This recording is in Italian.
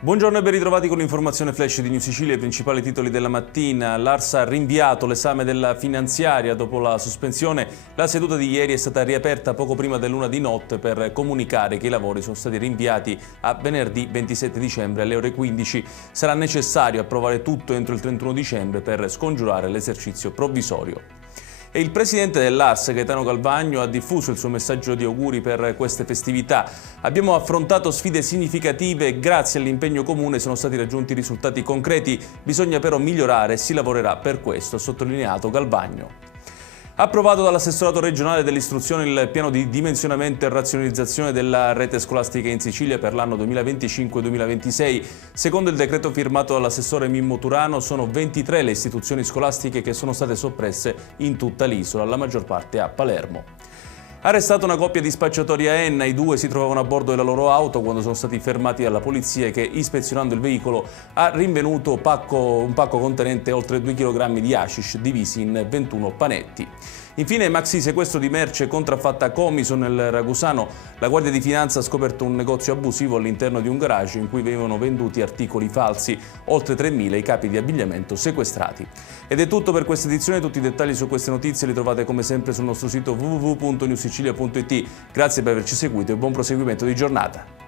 Buongiorno e ben ritrovati con l'informazione flash di News Sicilia, i principali titoli della mattina. L'Ars ha rinviato l'esame della finanziaria dopo la sospensione. La seduta di ieri è stata riaperta poco prima dell'1 di notte per comunicare che i lavori sono stati rinviati a venerdì 27 dicembre alle ore 15. Sarà necessario approvare tutto entro il 31 dicembre per scongiurare l'esercizio provvisorio. E il presidente dell'Ars, Gaetano Galvagno, ha diffuso il suo messaggio di auguri per queste festività. Abbiamo affrontato sfide significative e grazie all'impegno comune sono stati raggiunti risultati concreti. Bisogna però migliorare e si lavorerà per questo, ha sottolineato Galvagno. Approvato dall'assessorato regionale dell'istruzione il piano di dimensionamento e razionalizzazione della rete scolastica in Sicilia per l'anno 2025-2026. Secondo il decreto firmato dall'assessore Mimmo Turano, sono 23 le istituzioni scolastiche che sono state soppresse in tutta l'isola, la maggior parte a Palermo. Arrestata una coppia di spacciatori a Enna, i due si trovavano a bordo della loro auto quando sono stati fermati dalla polizia che, ispezionando il veicolo, ha rinvenuto un pacco contenente oltre 2 kg di hashish divisi in 21 panetti. Infine, maxi sequestro di merce contraffatta a Comiso nel Ragusano. La Guardia di Finanza ha scoperto un negozio abusivo all'interno di un garage in cui venivano venduti articoli falsi, oltre 3.000 i capi di abbigliamento sequestrati. Ed è tutto per questa edizione, tutti i dettagli su queste notizie li trovate come sempre sul nostro sito www.newsicilia.it. Grazie per averci seguito e buon proseguimento di giornata.